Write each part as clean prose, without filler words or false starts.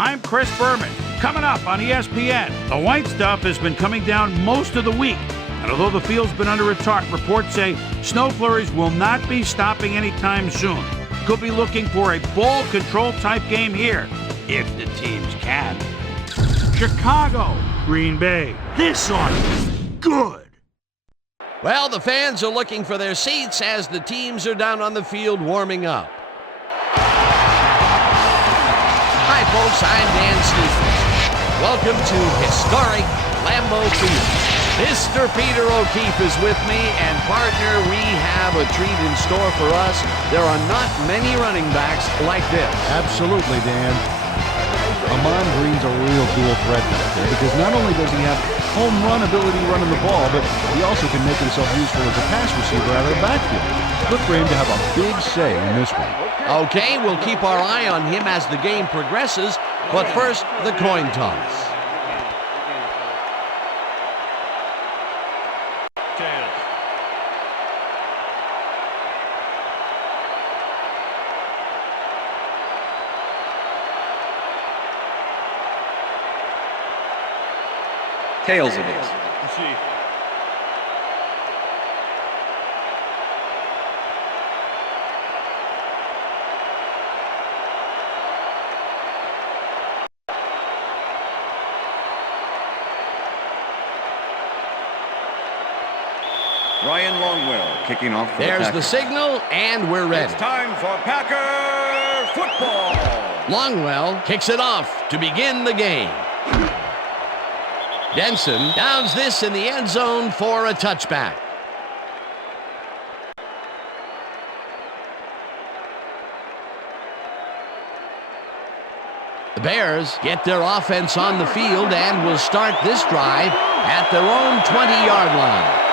I'm Chris Berman. Coming up on ESPN, the white stuff has been coming down most of the week. And although the field's been under attack, reports say snow flurries will not be stopping anytime soon. Could be looking for a ball control type game here, if the teams can. Chicago, Green Bay. This ought to be good. Well, the fans are looking for their seats as the teams are down on the field warming up. Hi, folks. I'm Dan Stevens. Welcome to historic Lambeau Field. Mr. Peter O'Keefe is with me, and partner, we have a treat in store for us. There are not many running backs like this. Absolutely, Dan. Ahman Green's a real dual threat back there because not only does he have home run ability running the ball, but he also can make himself useful as a pass receiver out of the backfield. Good for him to have a big say in this one. Okay, we'll keep our eye on him as the game progresses, but first, the coin toss. Tails it is. Ryan Longwell kicking off for There's the the signal, and we're ready. It's time for Packer football. Longwell kicks it off to begin the game. Denson downs this in the end zone for a touchback. The Bears get their offense on the field and will start this drive at their own 20-yard line.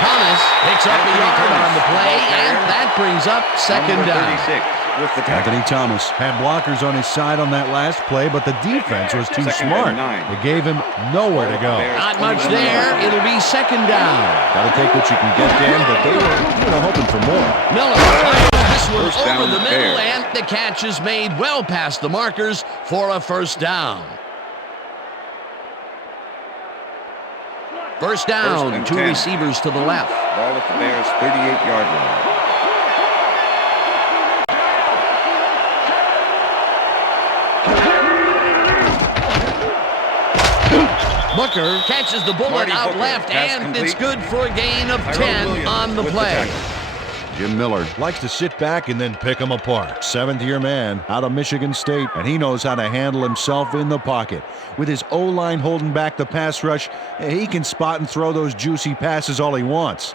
Thomas picks up a yard on the play, and that brings up second down. Anthony Thomas had blockers on his side on that last play, but the defense was too smart. It gave him nowhere to go. Not much there. It'll be second down. Got to take what you can get, Dan, but they were hoping for more. Miller fires this one over the middle, and the catch is made well past the markers for a first down. First down, two receivers to the left. Ball at the Bears' 38-yard line. Booker catches the bullet out left, and it's good for a gain of 10 on the play. Jim Miller likes to sit back and then pick them apart. Seventh-year man out of Michigan State, and he knows how to handle himself in the pocket. With his O-line holding back the pass rush, he can spot and throw those juicy passes all he wants.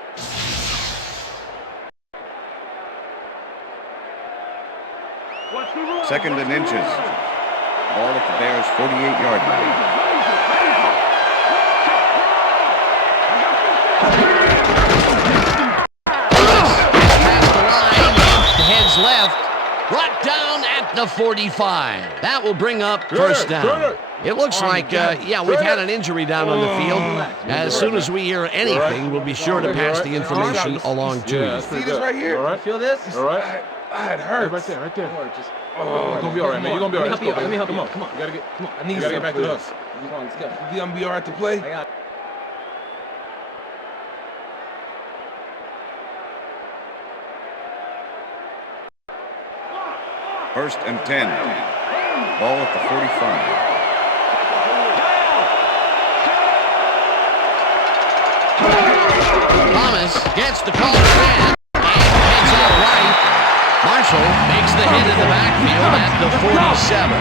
Second and inches. Ball at the Bears' 48-yard line. Heads left, brought down at the 45. That will bring up first down. It looks like, we've had an injury down on the field. As soon as we hear anything, we'll be sure to pass the information along to you. See this right here? All right. Feel this? All right. It hurts. Right there. You're gonna be all right, man. You're gonna be all right. Let me help you. Come on. You gotta get. Come on. I need you gotta get back to us. Come on, let's go. You gonna be all right to play? I got it. First and 10. Ball at the 45. Thomas gets the call again and heads out right. Marshall makes the hit in the backfield at the 47.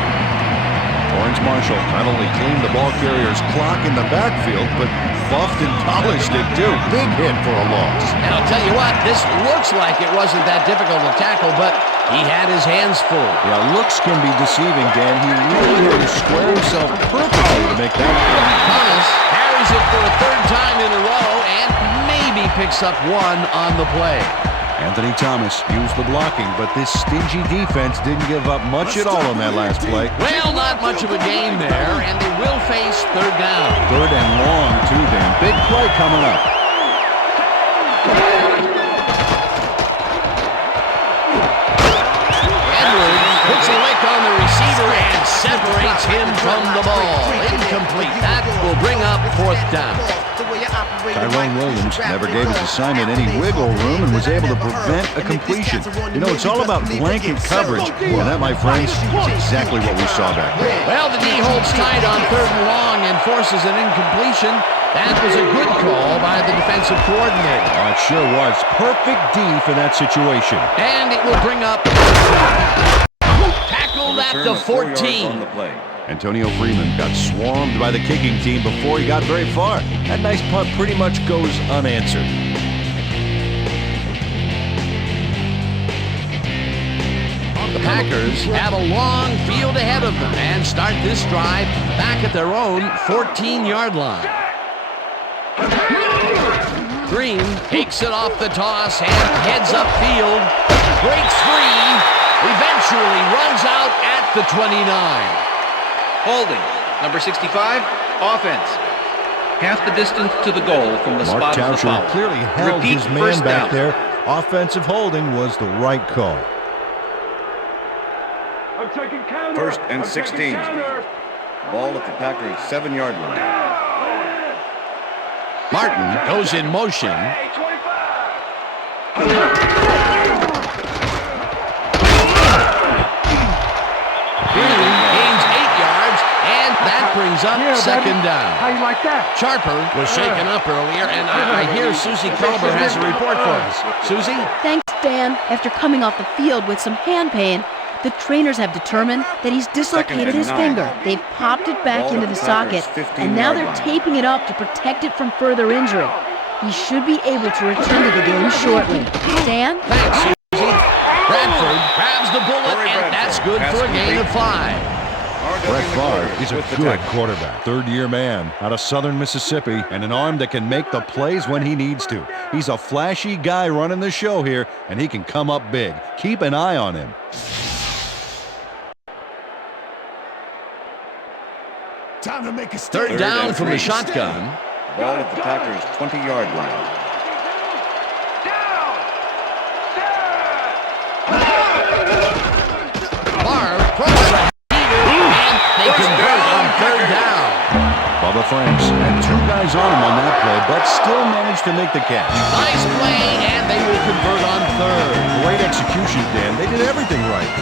Lawrence Marshall not only cleaned the ball carrier's clock in the backfield, but buffed and polished it too. Big hit for a loss. And I'll tell you what, this looks like it wasn't that difficult to tackle, but he had his hands full. Yeah, looks can be deceiving, Dan. He really had to square himself perfectly to make that play. Thomas carries it for a third time in a row and maybe picks up one on the play. Anthony Thomas used the blocking, but this stingy defense didn't give up much at all on that last play. Well, not much of a gain there, and they will face third down. Third and long, too, Dan. Big play coming up. a lick on the receiver and separates him from the ball. Incomplete. That will bring up fourth down. Tyrone Williams never gave his assignment any wiggle room and was able to prevent a completion. You know, it's all about blanket coverage, and that, my friends, is exactly what we saw back there. Well, the D holds tight on 3rd and long and forces an incompletion. That was a good call by the defensive coordinator. Oh, it sure was. Perfect D for that situation. And it will bring up tackled at the 14. Antonio Freeman got swarmed by the kicking team before he got very far. That nice punt pretty much goes unanswered. The Packers have a long field ahead of them and start this drive back at their own 14-yard line. Green takes it off the toss and heads upfield. Breaks free. Eventually runs out at the 29. Holding. Number 65, offense. Half the distance to the goal from the Mark spot of the Tauscher foul. clearly held Repeat, his man first back down. there. Offensive holding was the right call. First and 16. Ball at the Packers' 7-yard line. Martin goes in motion. Green gains 8 yards, and that brings up second down. How you like that? Sharper was shaken up earlier, and I hear Susie Colbert has a report for us. Susie? Thanks, Dan. After coming off the field with some hand pain, the trainers have determined that he's dislocated his finger. They've popped it back into the socket, and now they're taping it up to protect it from further injury. He should be able to return to the game shortly. Dan? Thanks, Susie. Bradford grabs the bullet, and that's good for a gain of 5. Brett Favre is a good quarterback. Third-year man out of southern Mississippi and an arm that can make the plays when he needs to. He's a flashy guy running the show here, and he can come up big. Keep an eye on him. Time to make a Third down from the shotgun. Ball at the Packers' 20-yard line. Favre throws a heater, and they convert on third down. Bubba Franks had 2 guys on him on that play, but still managed to make the catch. Nice play, and they will convert on third. Great execution, Dan. They did everything right.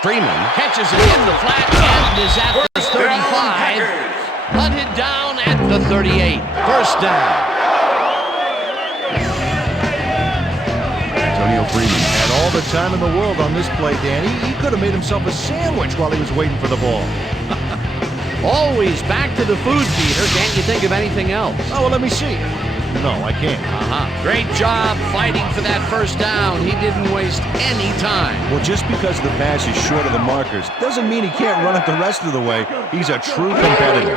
Freeman catches it in the flat and is at the 35. Hunted down at the 38. First down. Antonio Freeman had all the time in the world on this play, Danny. He could have made himself a sandwich while he was waiting for the ball. Always back to the food, Peter. Can't you think of anything else? Oh, well, let me see. No, I can't. Great job fighting for that first down. He didn't waste any time. Well, just because the pass is short of the markers doesn't mean he can't run it the rest of the way. He's a true competitor.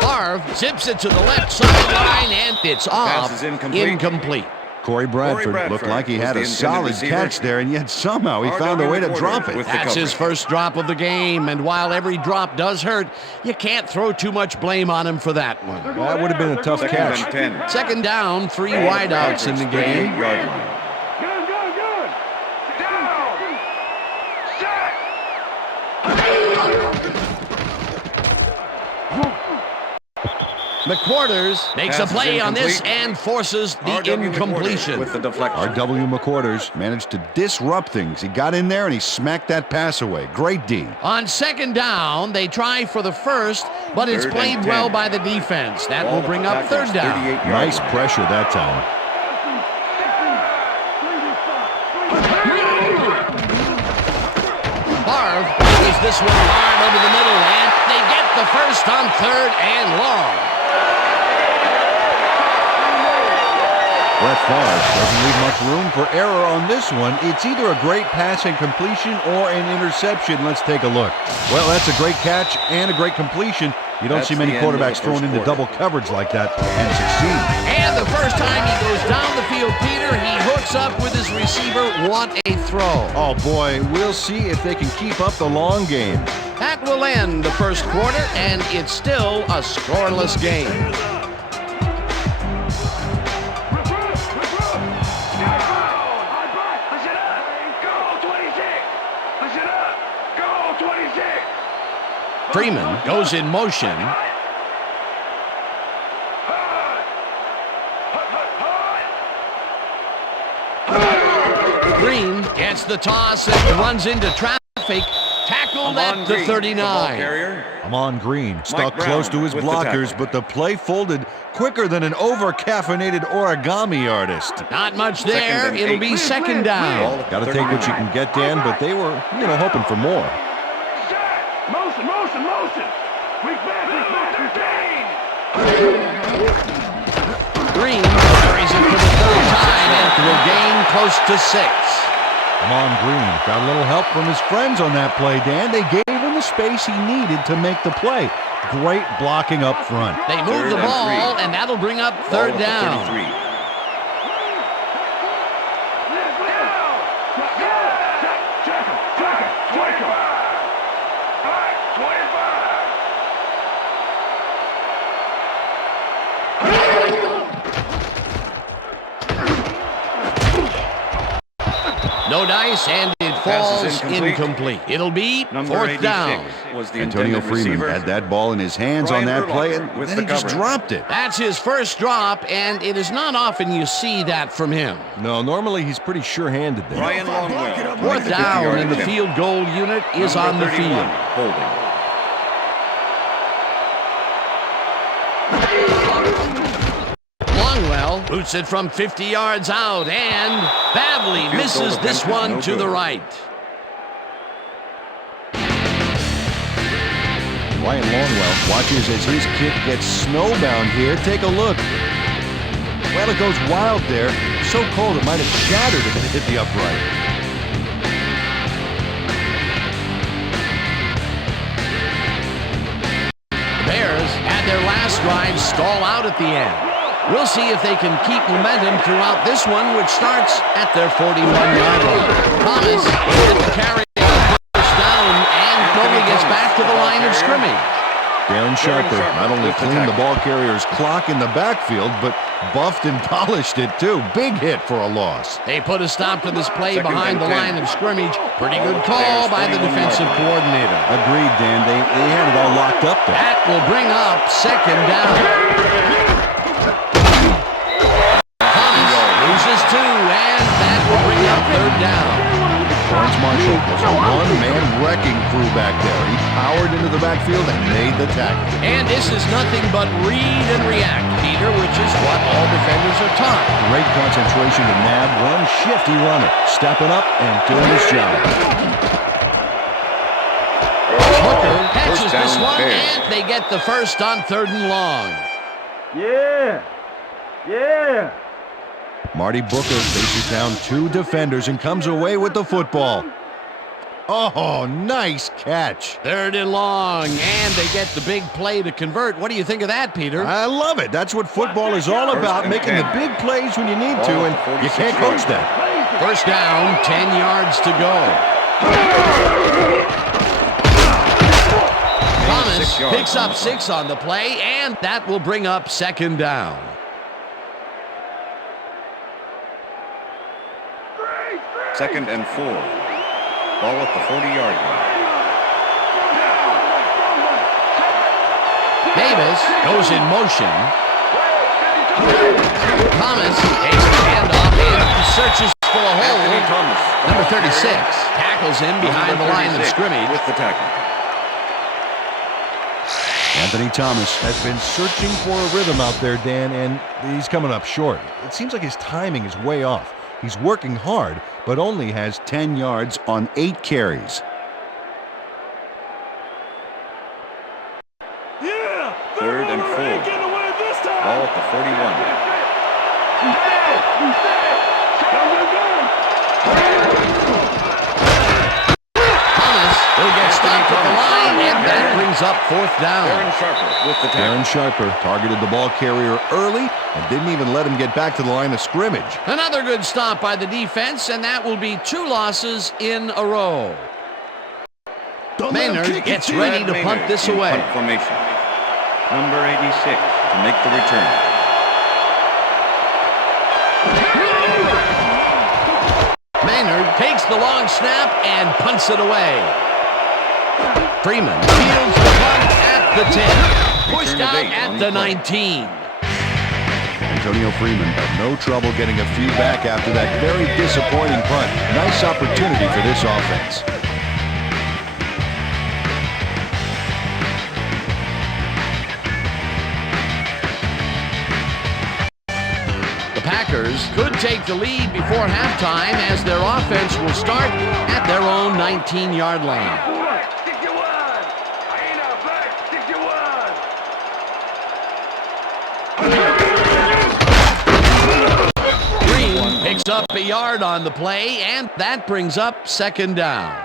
Favre zips it to the left sideline, and it's off. Pass is incomplete. Corey Bradford looked like he had a solid catch there, and yet somehow he found a way to drop it. That's his first drop of the game, and while every drop does hurt, you can't throw too much blame on him for that one. That would have been a tough catch. Second and 10. Second down, 3 wideouts in the game. 38-yard line. McQuarters makes a Pass is play on this incomplete. and forces the R.W. incompletion. with the deflection. R.W. McQuarters managed to disrupt things. He got in there and he smacked that pass away. Great D. On second down, they try for the first, but it's Third played and well 10. by the defense. That Ball will at bring the up Packers' third down. 38-yard Nice line. pressure that time. Favre plays this one hard over the middle, and they get the first on third and long. Brett Favre doesn't leave much room for error on this one. It's either a great pass and completion or an interception. Let's take a look. Well, that's a great catch and a great completion. You don't That's see many the end of the quarterbacks thrown first into quarter. double coverage like that and succeed. And the first time he goes down the field, Peter, he hooks up with his receiver. What a throw. Oh, boy, we'll see if they can keep up the long game. That will end the first quarter, and it's still a scoreless game. Freeman goes in motion. Green gets the toss and runs into traffic. Tackled at the 39. Amon Green stuck close to his blockers, but the play folded quicker than an over-caffeinated origami artist. Not much there. It'll be second down. Got to take what you can get, Dan, but they were, hoping for more. Motion, motion, motion. Weak back, Green carries it for the third time after a gain close to 6. Amon Green got a little help from his friends on that play, Dan. They gave him the space he needed to make the play. Great blocking up front. They move the ball, and that'll bring up third down. No dice, and it falls incomplete. It'll be fourth down. Antonio Freeman had that ball in his hands on that play, and then he just dropped it. That's his first drop, and it is not often you see that from him. No, normally he's pretty sure-handed there. Ryan Longwell. Fourth down, and the field goal unit is on the field. Holding. Longwell boots it from 50 yards out and badly misses this one to the right. Ryan Longwell watches as his kick gets snowbound here. Take a look. Well, it goes wild there. So cold it might have shattered if it hit the upright. The Bears had their last drive stall out at the end. We'll see if they can keep momentum throughout this one, which starts at their 41-yard line. Thomas with the carry on first down and only gets back to the line of scrimmage. Darren Sharper not only cleaned the ball carrier's clock in the backfield, but buffed and polished it too. Big hit for a loss. They put a stop to this play behind the line of scrimmage. Pretty good call by the defensive coordinator. Agreed, Dan. They had it all locked up there. That will bring up second down. Two, and that will bring up third down. Lawrence Marshall was a one-man wrecking crew back there. He powered into the backfield and made the tackle. And this is nothing but read and react, Peter, which is what all defenders are taught. Great concentration to nab one shifty runner, stepping up and doing his job. Hooker catches this one, and they get the first on 3rd and long. Yeah. Marty Booker faces down 2 defenders and comes away with the football. Oh, nice catch. 3rd and long, and they get the big play to convert. What do you think of that, Peter? I love it. That's what football is all about, making the big plays when you need to, and you can't coach that. First down, 10 yards to go. Thomas picks up 6 on the play, and that will bring up second down. Second and 4. Ball at the 40-yard line. Davis goes in motion. Thomas takes the handoff and searches for a hole. Thomas. Number 36 tackles him behind the line of scrimmage. With the tackle. Anthony Thomas has been searching for a rhythm out there, Dan, and he's coming up short. It seems like his timing is way off. He's working hard, but only has 10 yards on 8 carries. Yeah. 3rd and 4. Ball at the 41. Thomas will get stopped at the line, and that brings up 4th down. Darren Sharper with the tackle. Darren Sharper targeted the ball carrier early and didn't even let him get back to the line of scrimmage. Another good stop by the defense, and that will be 2 losses in a row. Maynard gets ready to punt this away. Punt formation. Number 86 to make the return. Maynard takes the long snap and punts it away. Freeman fields the punt at the 10. Pushed out at the 19. Antonio Freeman had no trouble getting a few back after that very disappointing punt. Nice opportunity for this offense. The Packers could take the lead before halftime as their offense will start at their own 19-yard line. Picks up a yard on the play, and that brings up second down.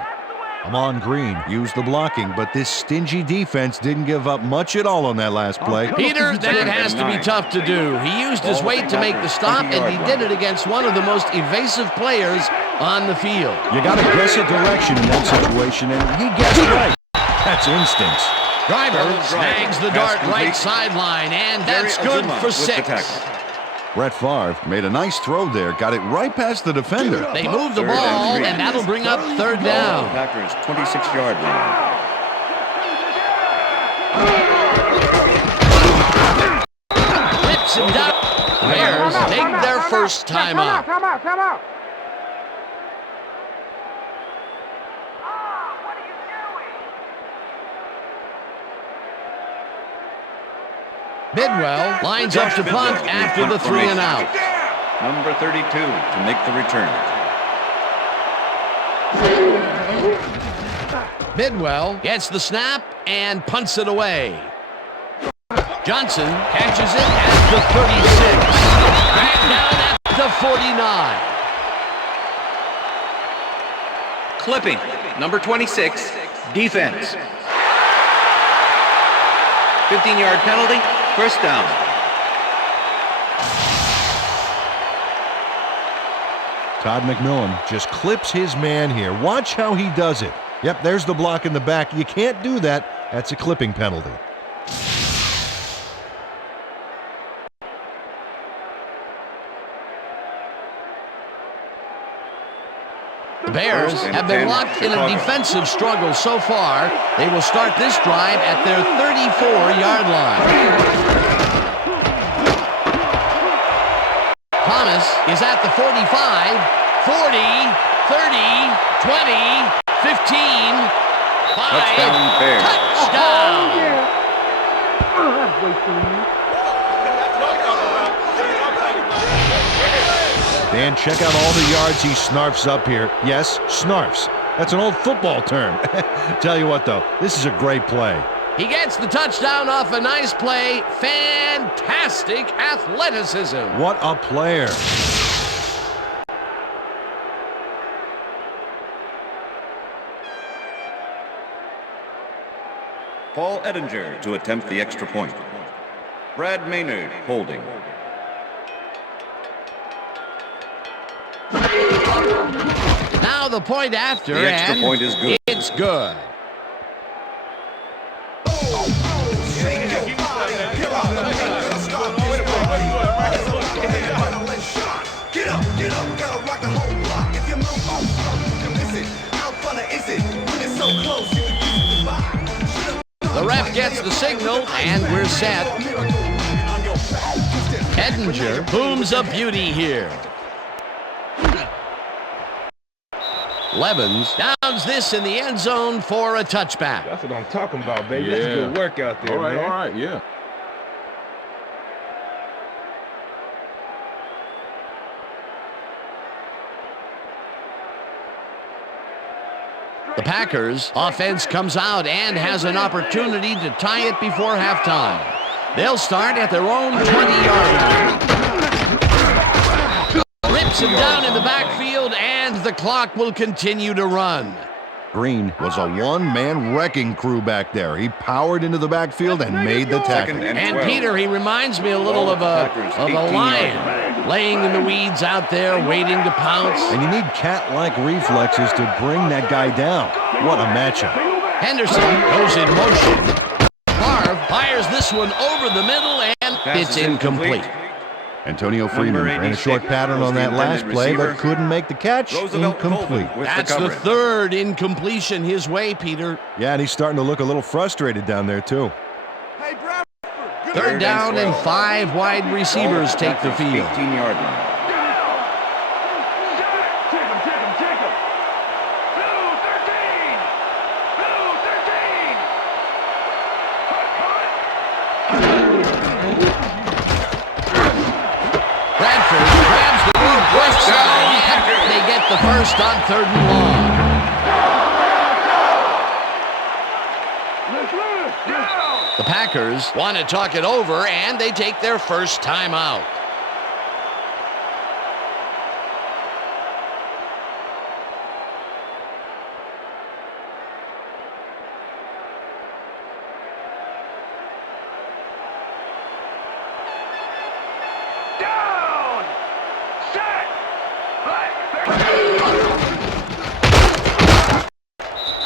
Amon Green used the blocking, but this stingy defense didn't give up much at all on that last play. Peter, that has to be tough to do. He used his weight to make the stop, and he did it against one of the most evasive players on the field. You got to guess a direction in that situation, and he guessed right. That's instincts. Driver snags the dart right sideline, and that's good for 6. Brett Favre made a nice throw there, got it right past the defender. They move the ball, and that'll bring up third down. Packers 26-yard line. Flips him down. Bears take their first time out. Come out. Bidwell lines up to punt after the 3 and out. Number 32 to make the return. Bidwell gets the snap and punts it away. Johnson catches it at the 36. Back down at the 49. Clipping. Number 26, defense. 15-yard penalty, first down. Todd McMillan just clips his man here. Watch how he does it. Yep, there's the block in the back. You can't do that. That's a clipping penalty. The Bears have been locked in a defensive struggle so far. They will start this drive at their 34-yard line. Thomas is at the 45, 40, 30, 20, 15, 5. Touchdown, Bears. Touchdown! Dan, check out all the yards he snarfs up here. Yes, snarfs. That's an old football term. Tell you what, though, this is a great play. He gets the touchdown off a nice play. Fantastic athleticism. What a player. Paul Edinger to attempt the extra point. Brad Maynard holding. Now the point after, The extra and point is good. It's good. The ref gets the signal, and we're set. Edinger booms a beauty here. Levens downs this in the end zone for a touchback. That's what I'm talking about, baby. That's good work out there, man. All right, yeah. The Packers offense comes out and has an opportunity to tie it before halftime. They'll start at their own 20-yard line. Rips him down in the backfield, and the clock will continue to run. Green was a one-man wrecking crew back there. He powered into the backfield and made the tackle. And Peter, he reminds me a little of a lion laying in the weeds out there waiting to pounce. And you need cat-like reflexes to bring that guy down. What a matchup. Henderson goes in motion. Favre fires this one over the middle, and it's incomplete. Antonio Freeman ran a short pattern on that last play, but couldn't make the catch. Incomplete. That's the third incompletion his way, Peter. Yeah, and he's starting to look a little frustrated down there, too. Third down and 5 wide receivers take the field. 18-yard line. They get the first on 3rd and long. The Packers want to talk it over, and they take their first timeout.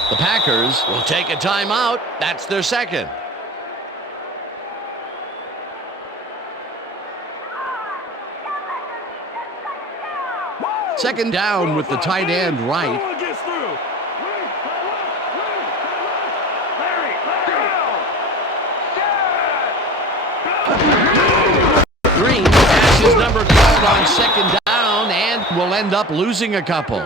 The Packers will take a timeout. That's their second. Second down with the tight end right. Green has his number called on second down and will end up losing a couple.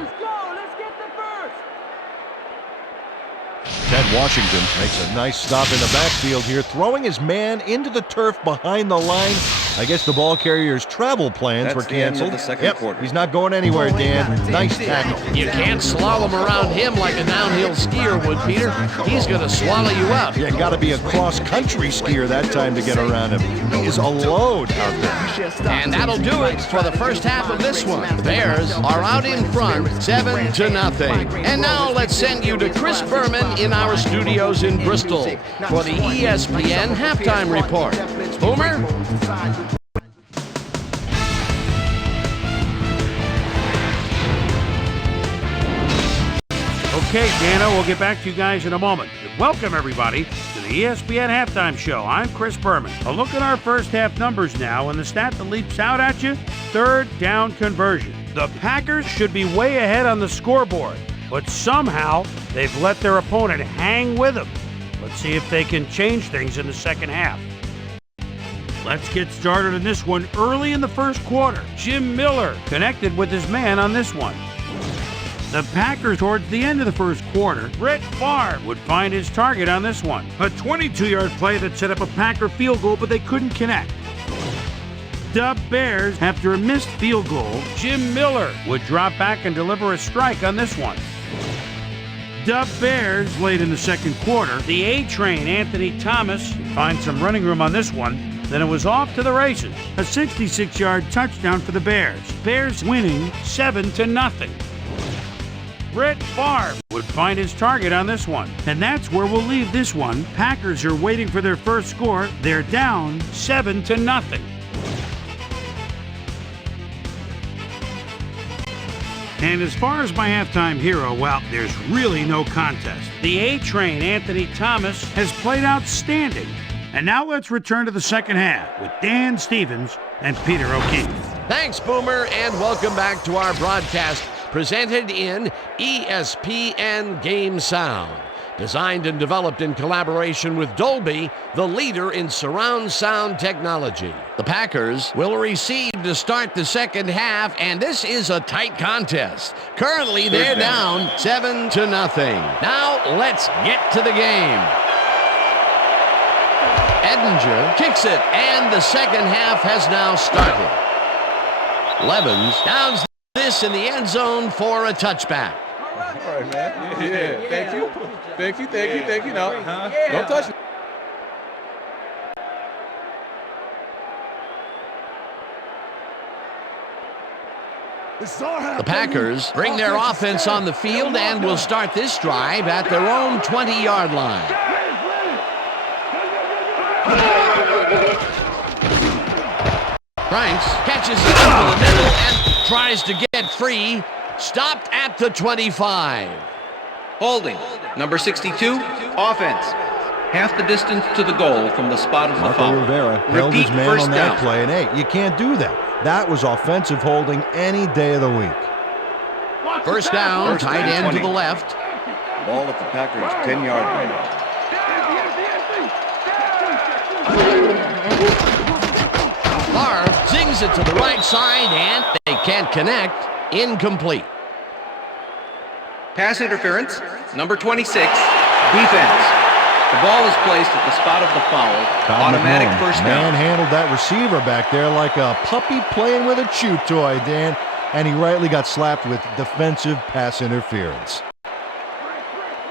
Ted Washington makes a nice stop in the backfield here, throwing his man into the turf behind the line. I guess the ball carrier's travel plans were canceled. Quarter. He's not going anywhere, Dan. Nice tackle. You can't slalom around him like a downhill skier would, Peter. He's going to swallow you up. You got to be a cross-country skier that time to get around him. He is a load out there. And that'll do it for the first half of this one. The Bears are out in front, 7-0. And now let's send you to Chris Berman in our studios in Bristol for the ESPN halftime report. Boomer? Okay, Dano, we'll get back to you guys in a moment. Welcome, everybody, to the ESPN Halftime Show. I'm Chris Berman. A look at our first half numbers now, and the stat that leaps out at you, 3rd down conversion. The Packers should be way ahead on the scoreboard, but somehow they've let their opponent hang with them. Let's see if they can change things in the second half. Let's get started in this one early in the first quarter. Jim Miller connected with his man on this one. The Packers, towards the end of the first quarter, Brett Favre would find his target on this one. A 22-yard play that set up a Packer field goal, but they couldn't connect. The Bears, after a missed field goal, Jim Miller would drop back and deliver a strike on this one. The Bears, late in the second quarter, the A-Train, Anthony Thomas, finds some running room on this one. Then it was off to the races. A 66-yard touchdown for the Bears. Bears winning 7-0. Brett Favre would find his target on this one. And that's where we'll leave this one. Packers are waiting for their first score. They're down 7-0. And as far as my halftime hero, well, there's really no contest. The A-Train, Anthony Thomas, has played outstanding. And now let's return to the second half with Dan Stevens and Peter O'Keefe. Thanks, Boomer, and welcome back to our broadcast presented in ESPN Game Sound. Designed and developed in collaboration with Dolby, the leader in surround sound technology. The Packers will receive to start the second half, and this is a tight contest. Currently, they're down 7-0. Now, let's get to the game. Edinger kicks it, and the second half has now started. Levens downs this in the end zone for a touchback. All right, man. Yeah. Thank you. No, don't touch me. The Packers bring their offense on the field and will start this drive at their own 20-yard line. Franks catches it over the middle and tries to get free. Stopped at the 25. Holding. Number 62, offense. Half the distance to the goal from the spot of the Marco foul. Rivera held Repeat, his man first on that down. play, and hey, you can't do that. That was offensive holding any day of the week. First down, First tight and end to 20. the left. Ball at the Packers' 10-yard line. Favre zings it to the right side, and they can't connect. Incomplete. Pass interference. Number 26, defense. The ball is placed at the spot of the foul. Todd Automatic McMillan first down. manhandled that receiver back there like a puppy playing with a chew toy, Dan, and he rightly got slapped with defensive pass interference.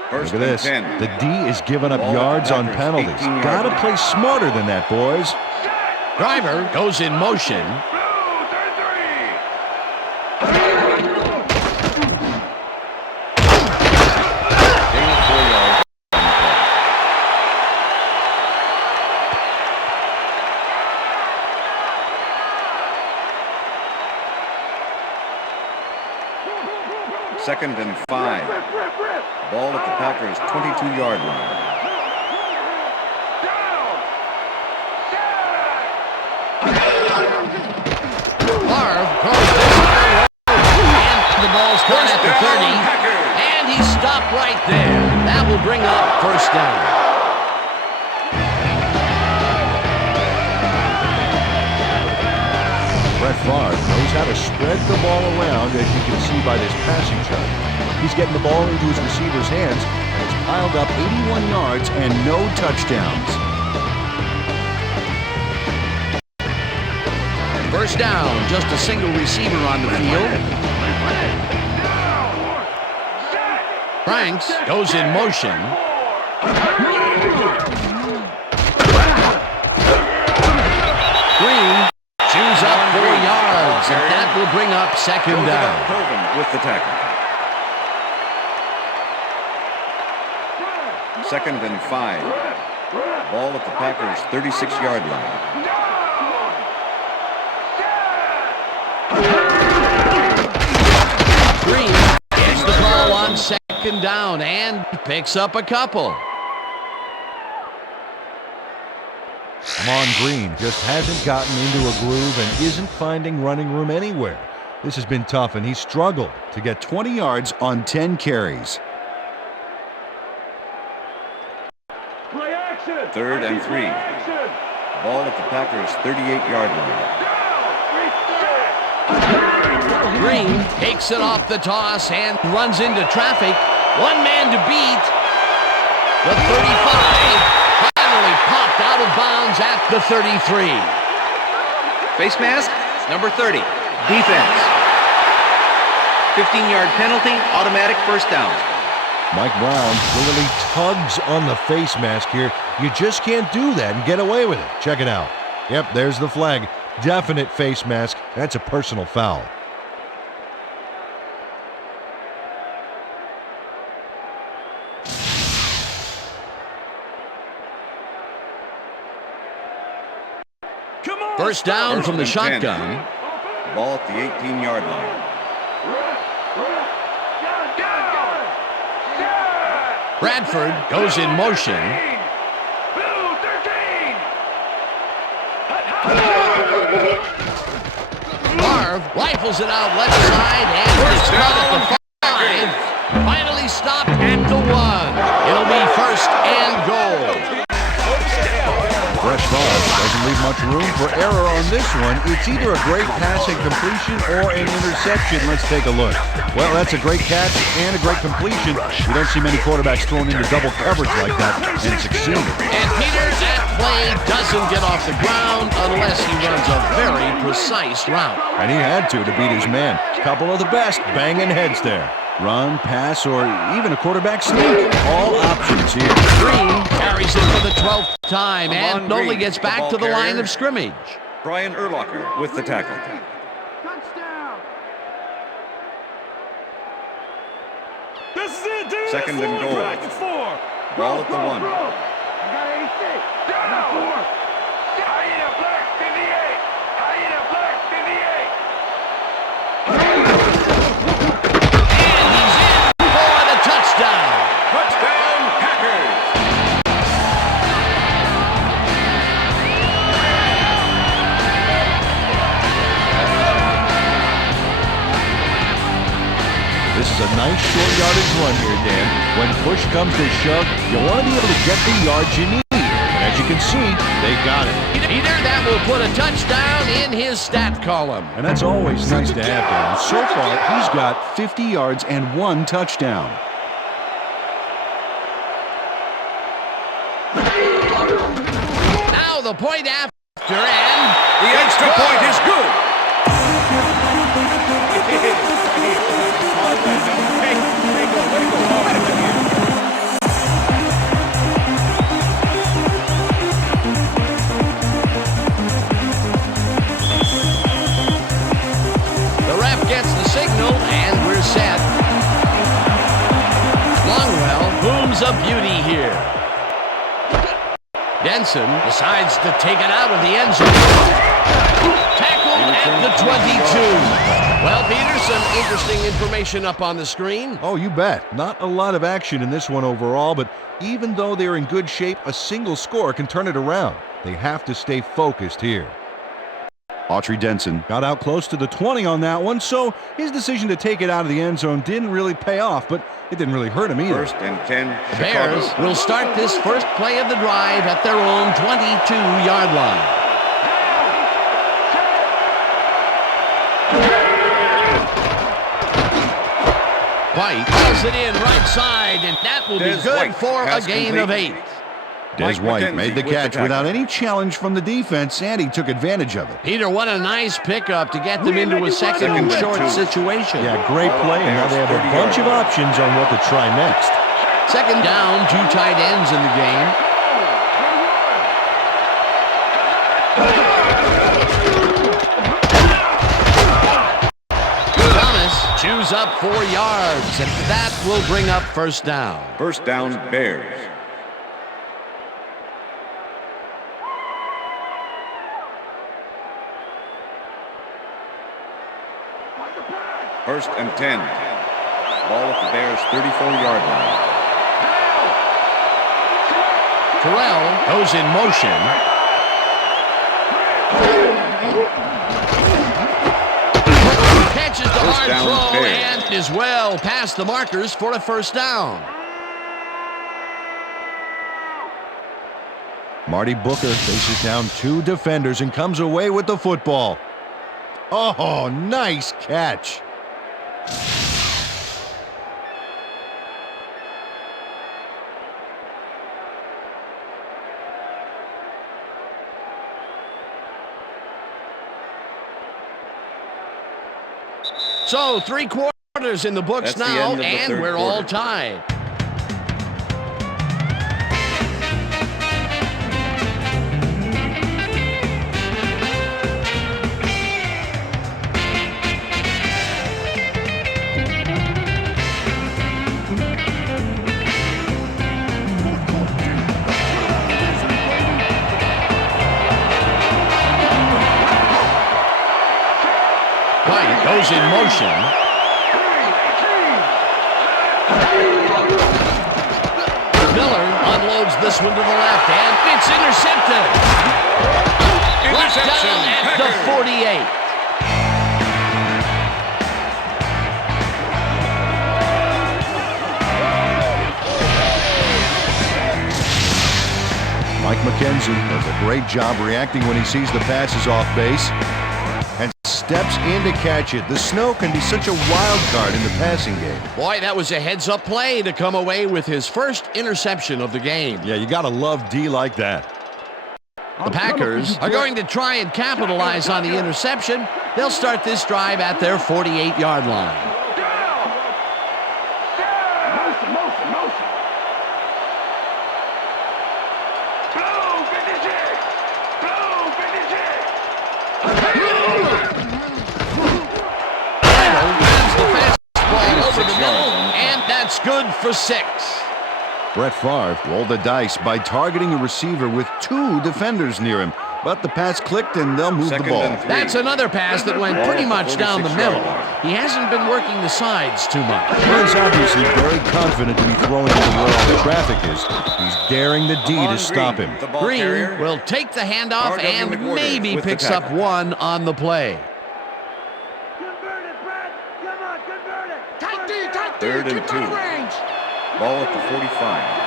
First Look at and this. 10. The D is giving up Ball at the yards on Packers' penalties. 18-yard Gotta line. play smarter than that, boys. Driver goes in motion. Gain of 4 yards. Second and 5. Ball at the Packers' 22-yard line. Favre throws this down, and the ball's caught at the 30, and he's stopped right there. That will bring up first down. Brett Favre knows how to spread the ball around, as you can see by this passing chart. He's getting the ball into his receiver's hands, and it's piled up 81 yards and no touchdowns. First down, just a single receiver on the field. Franks goes in motion. Green chews up 4 yards, and that will bring up second down. Hogan with the tackle. Second and 5. Ball at the Packers' 36-yard line. Green gets the call on second down and picks up a couple. Amon Green just hasn't gotten into a groove and isn't finding running room anywhere. This has been tough, and he struggled to get 20 yards on 10 carries. Play action. Third and 3. Ball at the Packers' 38-yard line. Green takes it off the toss and runs into traffic. One man to beat. The 35 finally popped out of bounds at the 33. Face mask. Number 30, defense. 15-yard penalty. Automatic first down. Mike Brown clearly tugs on the face mask here. You just can't do that and get away with it. Check it out. Yep, there's the flag. Definite face mask. That's a personal foul. First down First from the and 10. shotgun. Ball at the 18-yard line. Bradford goes in motion. Favre rifles it out left side and it's caught at the 5. Finally stopped at the 1. It'll be first and goal. Brett Favre doesn't leave much room for error on this one. It's either a great passing completion or an interception. Let's take a look. Well, that's a great catch and a great completion. You don't see many quarterbacks thrown into double coverage like that and succeed. And Peter, that play doesn't get off the ground unless he runs a very precise route. And he had to beat his man. Couple of the best banging heads there. Run, pass, or even a quarterback sneak. All options here. Green carries it for the 12th time and Amon only Green, gets the back ball to the line carrier. of scrimmage. Brian Urlacher with the tackle. Touchdown. This is it, dude. Second That's and what we goal. practiced for. Ball at the 1. I got 86. I got 4. And he's in for the touchdown. nice short yardage run here, Dan. When push comes to shove, you want to be able to get the yards you need. And as you can see, they got it. Peter, that will put a touchdown in his stat column. And that's always nice to have, Dan. So far, he's got 50 yards and 1 touchdown. Now the point after, and The extra point is good. the ref gets the signal, and we're set. Longwell booms a beauty here. Denson decides to take it out of the end zone. Tackled at the 22. Well, Peter, some interesting information up on the screen. Oh, you bet. Not a lot of action in this one overall, but even though they're in good shape, a single score can turn it around. They have to stay focused here. Autry Denson got out close to the 20 on that one, so his decision to take it out of the end zone didn't really pay off, but it didn't really hurt him either. First and 10, The Chicago. Bears will start this first play of the drive at their own 22-yard line. White pulls it in right side, and that will be Des good White for a pass gain complete. of 8. Des Mike White McKenzie made the with the catch tackle. without any challenge from the defense, and he took advantage of it. Peter, what a nice pickup to get them into a second and short situation. Yeah, great play, and now they have a bunch of options on what to try next. Second down, 2 tight ends in the game. Thomas chews up 4 yards, and that will bring up first down. First down, Bears. First and 10. Ball at the Bears' 34-yard line. Terrell goes in motion. Catches the First hard down, throw Bears. and is well past the markers for a first down. Marty Booker faces down 2 defenders and comes away with the football. Oh, nice catch. So 3 quarters in the books That's the now, end of the and third we're all quarter. tied. White goes in motion. Miller unloads this one to the left, and it's intercepted. Brought down at the 48. Mike McKenzie does a great job reacting when he sees the passes off base and steps in to catch it. The snow can be such a wild card in the passing game. Boy, that was a heads-up play to come away with his first interception of the game. Yeah, you gotta love D like that. The Packers are going to try and capitalize on the interception. They'll start this drive at their 48-yard line. Motion, motion, motion. Blow, finish it. Blow, finish it. Grabs the fastball over the middle, and that's good for 6. Brett Favre rolled the dice by targeting a receiver with 2 defenders near him. But the pass clicked and they'll move Second the ball. and 3. That's another pass that went pretty much down the 46-yard middle. line. He hasn't been working the sides too much. He's obviously very confident to be throwing it where all the traffic is. He's daring the D to stop him. The ball Green carrier. will take the handoff R.W. and McWhorter maybe with the picks up tackle. 1 on the play. Convert it, Brad. Come on, convert it. Tight D, tight D. Third 3rd and 2. Ball at the 45.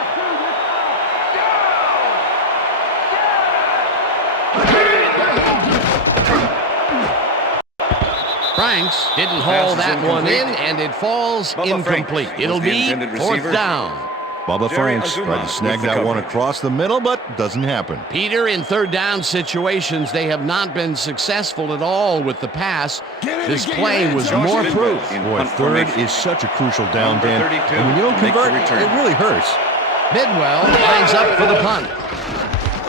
Franks didn't haul that one in, and it falls incomplete. It'll be 4th down. Bubba Franks tried to snag that one across the middle, but doesn't happen. Peter, in 3rd down situations, they have not been successful at all with the pass. This play was more proof. Boy, 3rd is such a crucial down, Dan. And when you don't convert, it really hurts. Bidwell lines up for the punt.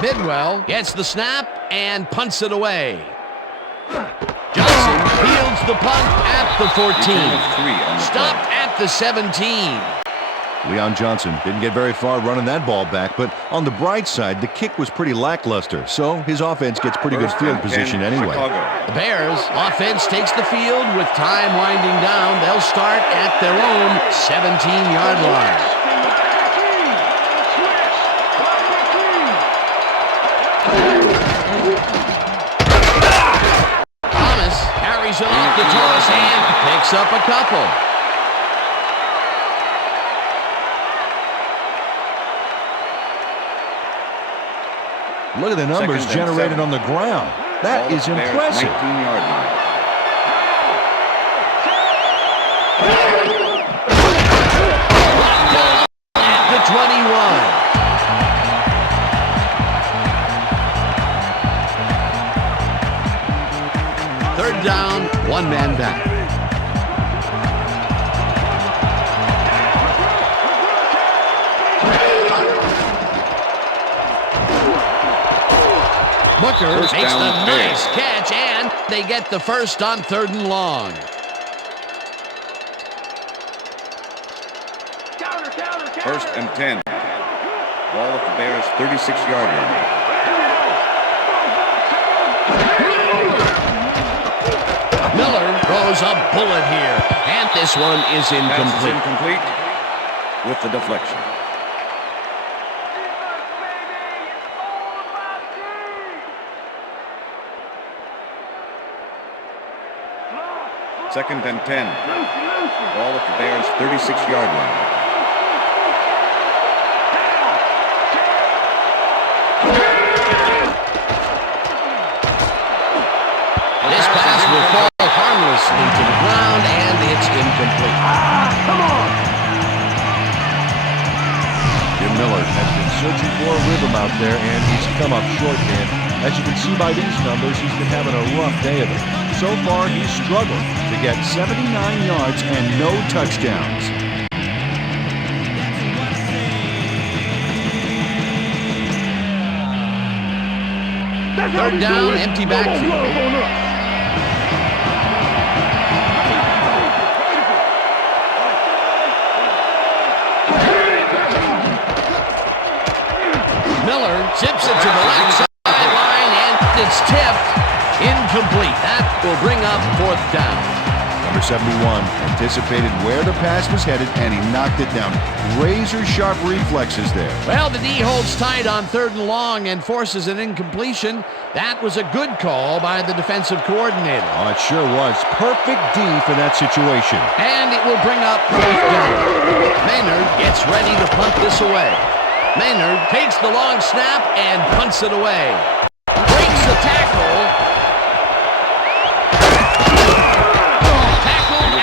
Bidwell gets the snap and punts it away. Johnson fields the punt at the 14. Stopped at the 17. Leon Johnson didn't get very far running that ball back, but on the bright side, the kick was pretty lackluster, so his offense gets pretty good field position anyway. The Bears offense takes the field with time winding down. They'll start at their own 17-yard line. Thomas carries it off the toss and picks up a couple. Look at the numbers generated on the ground. That is impressive. 19-yard line. At the 21. 3rd down, 1 man back. Booker makes the nice catch, and they get the first on 3rd and long. First and 10. Ball at the Bears' 36-yard line. Miller throws a bullet here, and this one is incomplete. Incomplete with the deflection. Second and 10. Ball at the Bears' 36-yard line. This pass will fall harmlessly to the ground, and it's incomplete. Come on! Jim Miller has been searching for a rhythm out there, and he's come up short, Dan. As you can see by these numbers, he's been having a rough day of it. So far, he's struggled to get 79 yards and no touchdowns. Third down, empty backfield. Miller zips it to the left sideline, and it's tipped. Incomplete. That will bring up 4th down. Number 71 anticipated where the pass was headed, and he knocked it down. Razor-sharp reflexes there. Well, the D holds tight on 3rd and long and forces an incompletion. That was a good call by the defensive coordinator. Oh, it sure was. Perfect D for that situation. And it will bring up 4th down. Maynard gets ready to punt this away. Maynard takes the long snap and punts it away. Breaks the tackle.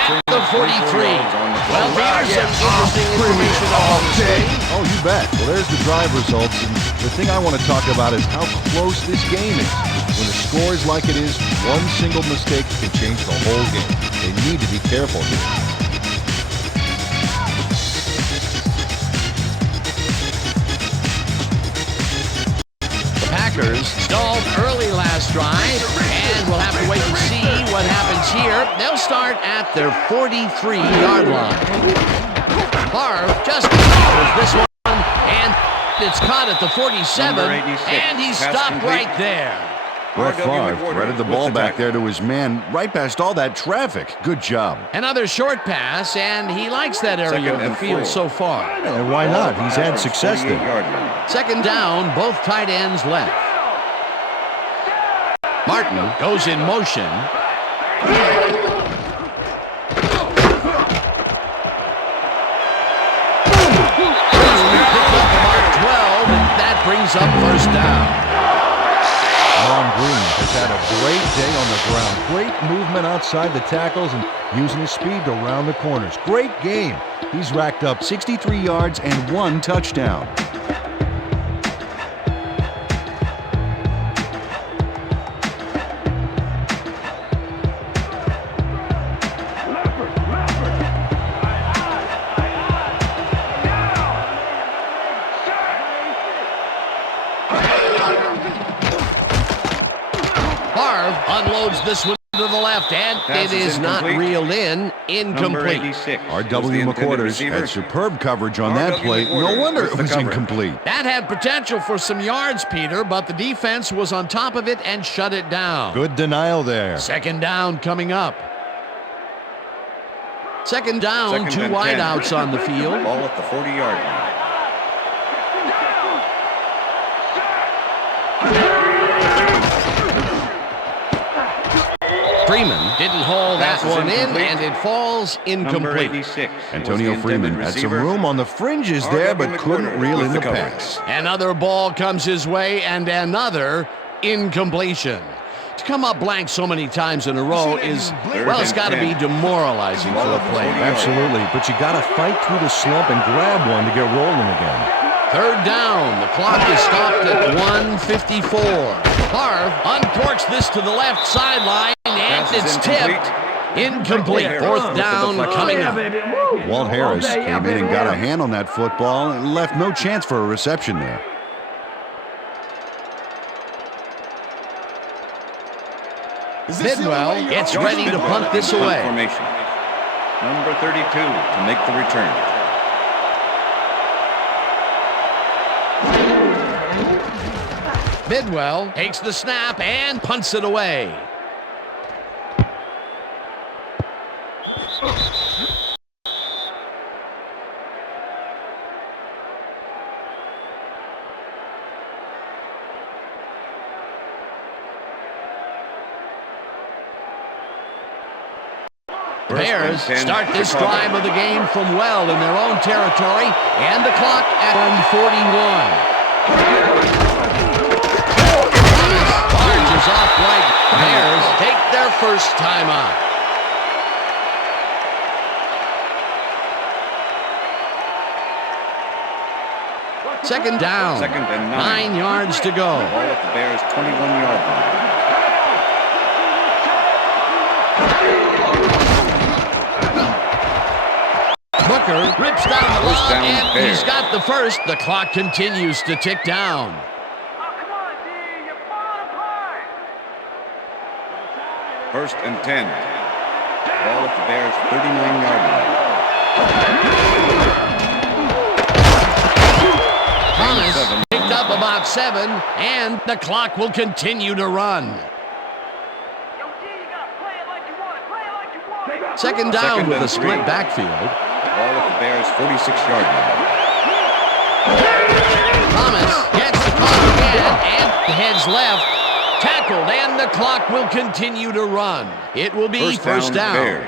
At the 43. Well, there's some interesting information on the stage. Oh, you bet. Well, there's the drive results, and the thing I want to talk about is how close this game is. When the score is like it is, one single mistake can change the whole game. They need to be careful here. The Packers stalled early last drive, and we'll have to wait and see what happens here. They'll start at their 43-yard line. Favre just tackles this one, and it's caught at the 47, and he's stopped right there. Brett Favre threaded the ball back there to his man right past all that traffic. Good job. Another short pass, and he likes that area of the field so far. And why not? He's had success there. 2nd down, both tight ends left. Martin goes in motion. brings up first down. Long Green has had a great day on the ground. Great movement outside the tackles and using his speed to round the corners. Great game. He's racked up 63 yards and 1 touchdown. Unloads this one to the left, and it is not reeled in. Incomplete. R.W. McQuarters had superb coverage on that play. No wonder it was incomplete. That had potential for some yards, Peter, but the defense was on top of it and shut it down. Good denial there. Second down coming up. Second down, 2 wideouts on the field. Ball at the 40-yard line. Freeman didn't haul that one in, and it falls incomplete. Antonio Freeman had some room on the fringes there, but couldn't reel in the pass. Another ball comes his way, and another incompletion. To come up blank so many times in a row is, well, it's got to be demoralizing for a player. Absolutely, but you got to fight through the slump and grab one to get rolling again. Third down. The clock is stopped at 1:54. Harv uncorks this to the left sideline, and it's tipped. Incomplete. Fourth down coming up. Walt Harris came in and got a hand on that football and left no chance for a reception there. Bidwell gets ready to punt this away. Formation. Number 32 to make the return. Bidwell takes the snap and punts it away. Bears start this drive of the game from well in their own territory, and the clock at 1:41. Barges off right. Bears take their first time out. Second down. 9 yards to go. Ball at the Bears' 21-yard line. Booker rips down the lob, and he's got the first. The clock continues to tick down. First and 10. Ball at the Bears' 39-yard line. Thomas picked up about 7, and the clock will continue to run. Second down with a split backfield. Ball at the Bears' 46-yard line. Thomas gets the clock again and heads left. Tackled, and the clock will continue to run. It will be first down. Bears.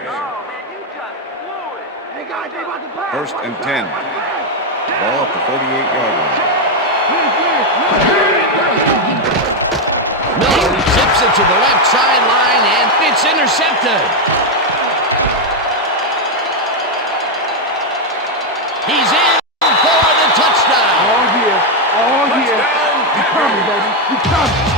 First and 10. Ball at the 48-yard line. Miller zips it to the left sideline, and it's intercepted. He's in for the touchdown. Oh, yeah. You coming, baby. You coming.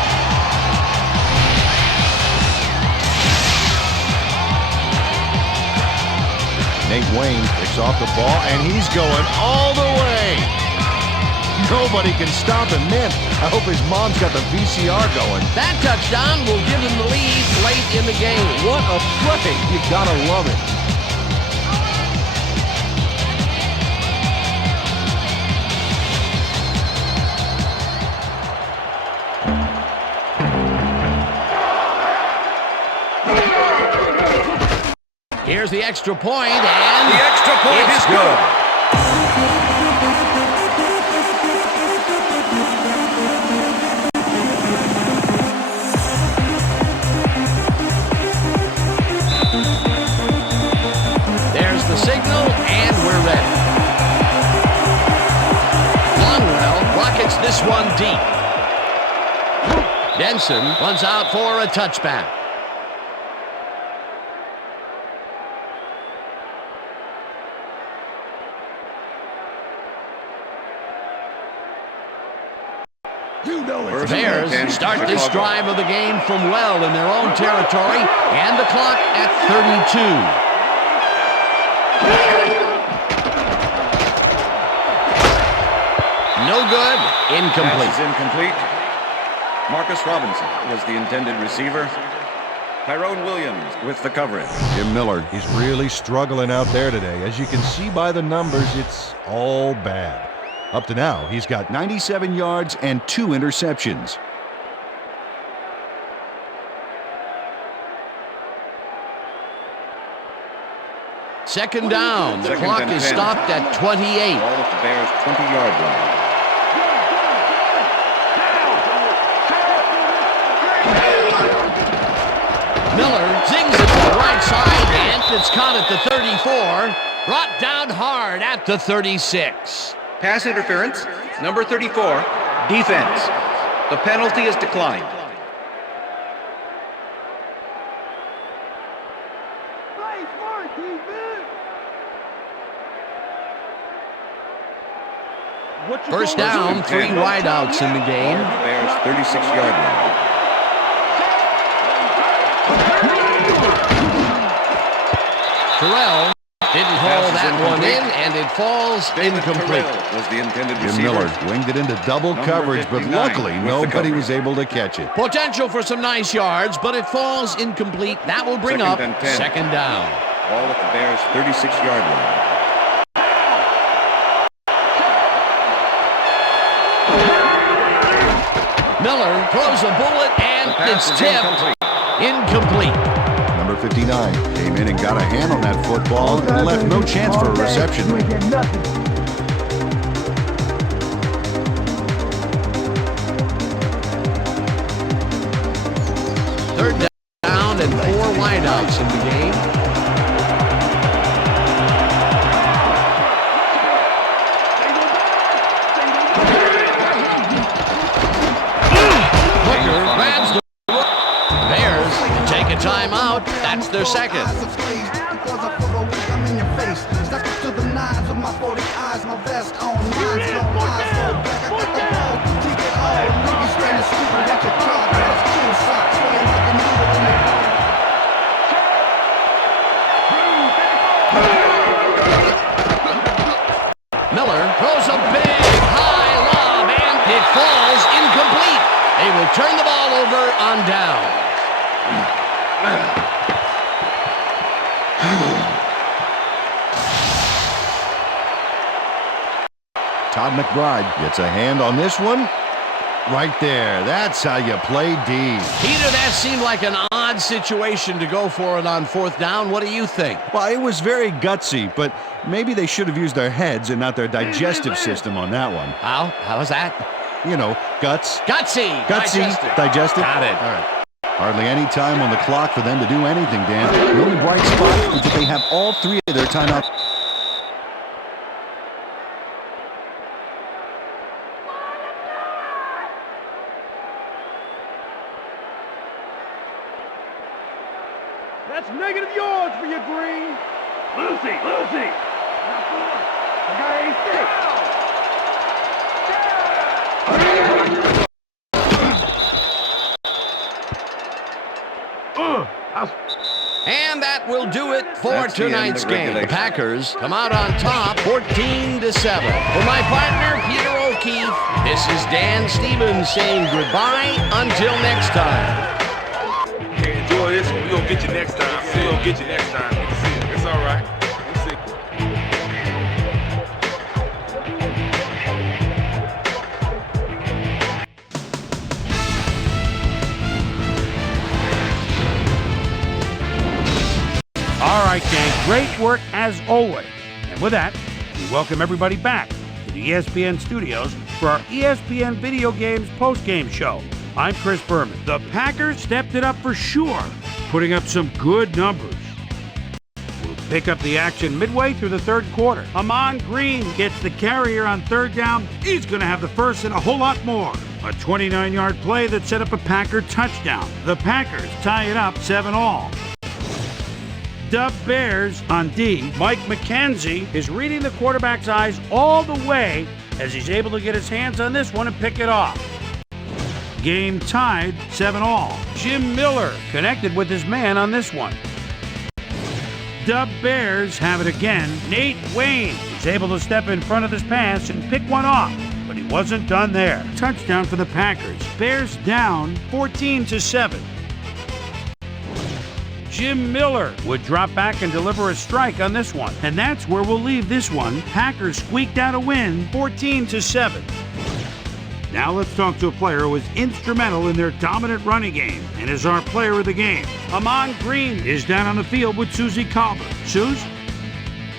Nate Wayne picks off the ball, and he's going all the way. Nobody can stop him. Man, I hope his mom's got the VCR going. That touchdown will give him the lead late in the game. What a play. You gotta love it. Here's the extra point, and the extra point is good. There's the signal, and we're ready. Longwell rockets this one deep. Denson runs out for a touchback. Bears start this drive of the game from well in their own territory, and the clock at 32. No good. Incomplete. Pass is incomplete. Marcus Robinson was the intended receiver. Tyrone Williams with the coverage. Jim Miller, he's really struggling out there today. As you can see by the numbers, it's all bad. Up to now, he's got 97 yards and 2 interceptions. Second down. The clock is stopped at 28. Ball at the Bears' 20-yard line. Miller zings it to the right side, and it's caught at the 34. Brought down hard at the 36. Pass interference, number 34, defense. The penalty is declined. First down, 3 wideouts in the game. Bears 36-yard line. Terrell didn't haul that one in, and it falls incomplete. Was the intended Jim receiver. Miller winged it into double coverage, but 59 luckily with the nobody coverage. was able to catch it. Potential for some nice yards, but it falls incomplete. That will bring Second up and 10. second down. Ball at the Bears' 36-yard line. Miller throws a bullet, and The pass it's is tipped. Incomplete. Number 59 came in and got a hand on that football and left no chance for a reception. Third down and 4 wideouts in the game. Hooker grabs the Bears take a timeout. That's their second. Miller throws a big high lob, and it falls incomplete. They will turn the ball over on down. Todd McBride gets a hand on this one. Right there. That's how you play D. Peter, that seemed like an odd situation to go for it on 4th down. What do you think? Well, it was very gutsy, but maybe they should have used their heads and not their digestive system on that one. How? How is that? You know, guts. Gutsy. Digestive. Got it. All right. Hardly any time on the clock for them to do anything, Dan. The only bright spot is that they have all 3 of their timeouts. That's negative yards for you, Green. Lucy. The guy ain't sick. And that will do it for That's the end of tonight's game. The regulation. Packers come out on top 14-7. For my partner, Peter O'Keefe, this is Dan Stevens saying goodbye until next time. Enjoy this one. We're going to get you next time. We're going to get you next time. It's all right. All right, gang, great work as always. And with that, we welcome everybody back to the ESPN studios for our ESPN Video Games post-game show. I'm Chris Berman. The Packers stepped it up for sure, putting up some good numbers. Will pick up the action midway through the third quarter. Amon Green gets the carrier on third down. He's going to have the first and a whole lot more. A 29-yard play that set up a Packer touchdown. The Packers tie it up 7-all. Dub Bears on D. Mike McKenzie is reading the quarterback's eyes all the way as he's able to get his hands on this one and pick it off. Game tied 7-all. Jim Miller connected with his man on this one. Dub Bears have it again. Nate Wayne is able to step in front of this pass and pick one off, but he wasn't done there. Touchdown for the Packers. Bears down 14-7. Jim Miller would drop back and deliver a strike on this one. And that's where we'll leave this one. Packers squeaked out a win, 14-7. Now let's talk to a player who was instrumental in their dominant running game and is our player of the game. Amon Green is down on the field with Susie Colbert. Suze?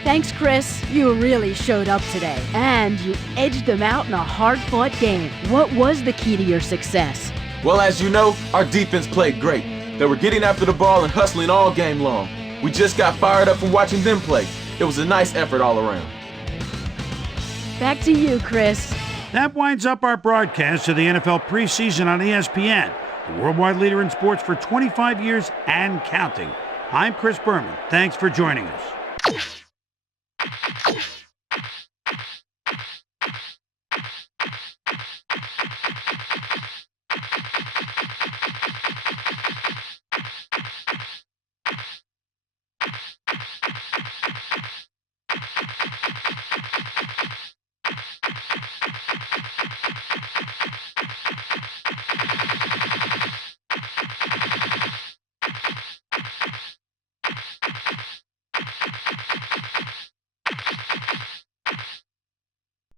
Thanks, Chris. You really showed up today. And you edged them out in a hard-fought game. What was the key to your success? Well, as you know, our defense played great. They were getting after the ball and hustling all game long. We just got fired up from watching them play. It was a nice effort all around. Back to you, Chris. That winds up our broadcast of the NFL preseason on ESPN, the worldwide leader in sports for 25 years and counting. I'm Chris Berman. Thanks for joining us.